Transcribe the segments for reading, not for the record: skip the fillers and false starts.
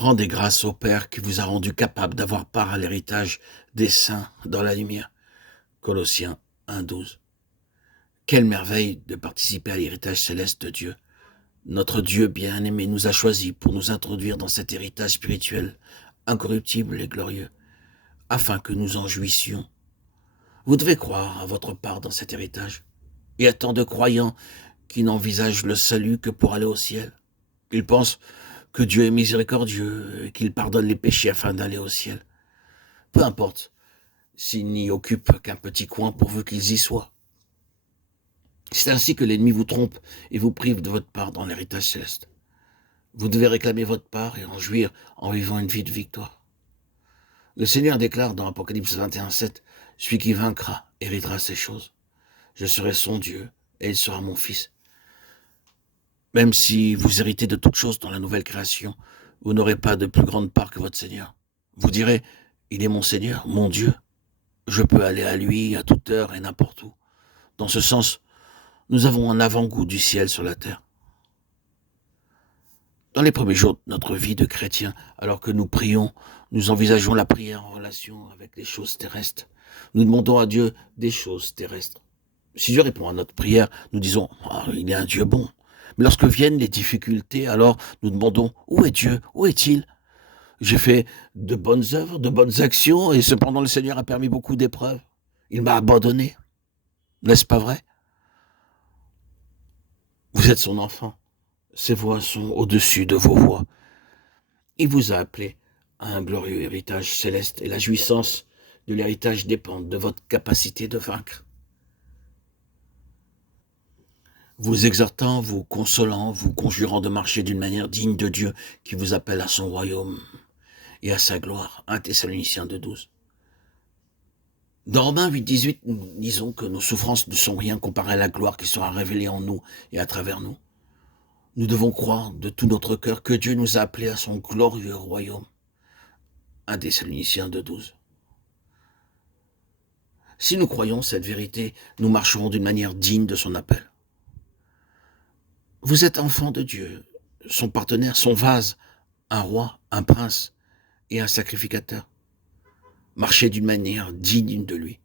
Rendez grâce au Père qui vous a rendu capable d'avoir part à l'héritage des saints dans la lumière. Colossiens 1,12. Quelle merveille de participer à l'héritage céleste de Dieu. Notre Dieu bien-aimé nous a choisis pour nous introduire dans cet héritage spirituel, incorruptible et glorieux, afin que nous en jouissions. Vous devez croire à votre part dans cet héritage. Il y a tant de croyants qui n'envisagent le salut que pour aller au ciel. Ils pensent que Dieu est miséricordieux et qu'il pardonne les péchés afin d'aller au ciel. Peu importe s'ils n'y occupent qu'un petit coin pourvu qu'ils y soient. C'est ainsi que l'ennemi vous trompe et vous prive de votre part dans l'héritage céleste. Vous devez réclamer votre part et en jouir en vivant une vie de victoire. Le Seigneur déclare dans Apocalypse 21,7 « Celui qui vaincra héritera ces choses. Je serai son Dieu et il sera mon fils. » Même si vous héritez de toutes choses dans la nouvelle création, vous n'aurez pas de plus grande part que votre Seigneur. Vous direz « Il est mon Seigneur, mon Dieu. Je peux aller à lui à toute heure et n'importe où. » Dans ce sens, nous avons un avant-goût du ciel sur la terre. Dans les premiers jours de notre vie de chrétien, alors que nous prions, nous envisageons la prière en relation avec les choses terrestres. Nous demandons à Dieu des choses terrestres. Si Dieu répond à notre prière, nous disons « il est un Dieu bon ». Mais lorsque viennent les difficultés, alors nous demandons « où est Dieu? Où est-il » J'ai fait de bonnes œuvres, de bonnes actions, et cependant le Seigneur a permis beaucoup d'épreuves. Il m'a abandonné. N'est-ce pas vrai? Vous êtes son enfant. Ses voix sont au-dessus de vos voix. Il vous a appelé à un glorieux héritage céleste et la jouissance de l'héritage dépend de votre capacité de vaincre. Vous exhortant, vous consolant, vous conjurant de marcher d'une manière digne de Dieu qui vous appelle à son royaume et à sa gloire. 1 Thessaloniciens 2,12. Dans Romains 8,18, nous disons que nos souffrances ne sont rien comparées à la gloire qui sera révélée en nous et à travers nous. Nous devons croire de tout notre cœur que Dieu nous a appelés à son glorieux royaume. 1 Thessaloniciens 2,12. Si nous croyons cette vérité, nous marcherons d'une manière digne de son appel. Vous êtes enfant de Dieu, son partenaire, son vase, un roi, un prince et un sacrificateur. Marchez d'une manière digne de lui.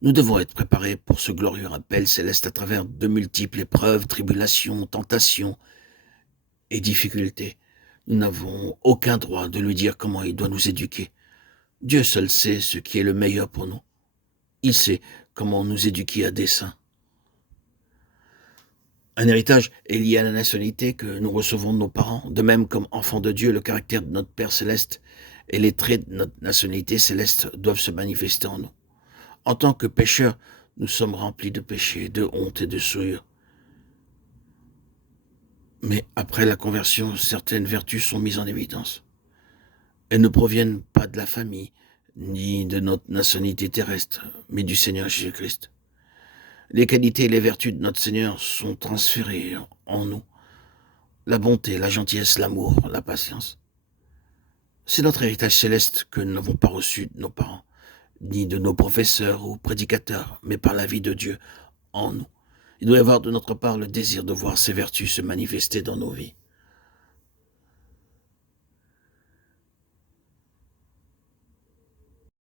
Nous devons être préparés pour ce glorieux appel céleste à travers de multiples épreuves, tribulations, tentations et difficultés. Nous n'avons aucun droit de lui dire comment il doit nous éduquer. Dieu seul sait ce qui est le meilleur pour nous. Il sait comment nous éduquer à dessein. Un héritage est lié à la nationalité que nous recevons de nos parents. De même, comme enfants de Dieu, le caractère de notre Père céleste et les traits de notre nationalité céleste doivent se manifester en nous. En tant que pécheurs, nous sommes remplis de péchés, de honte et de souillure. Mais après la conversion, certaines vertus sont mises en évidence. Elles ne proviennent pas de la famille, ni de notre nationalité terrestre, mais du Seigneur Jésus-Christ. Les qualités et les vertus de notre Seigneur sont transférées en nous. La bonté, la gentillesse, l'amour, la patience. C'est notre héritage céleste que nous n'avons pas reçu de nos parents, ni de nos professeurs ou prédicateurs, mais par la vie de Dieu en nous. Il doit y avoir de notre part le désir de voir ces vertus se manifester dans nos vies.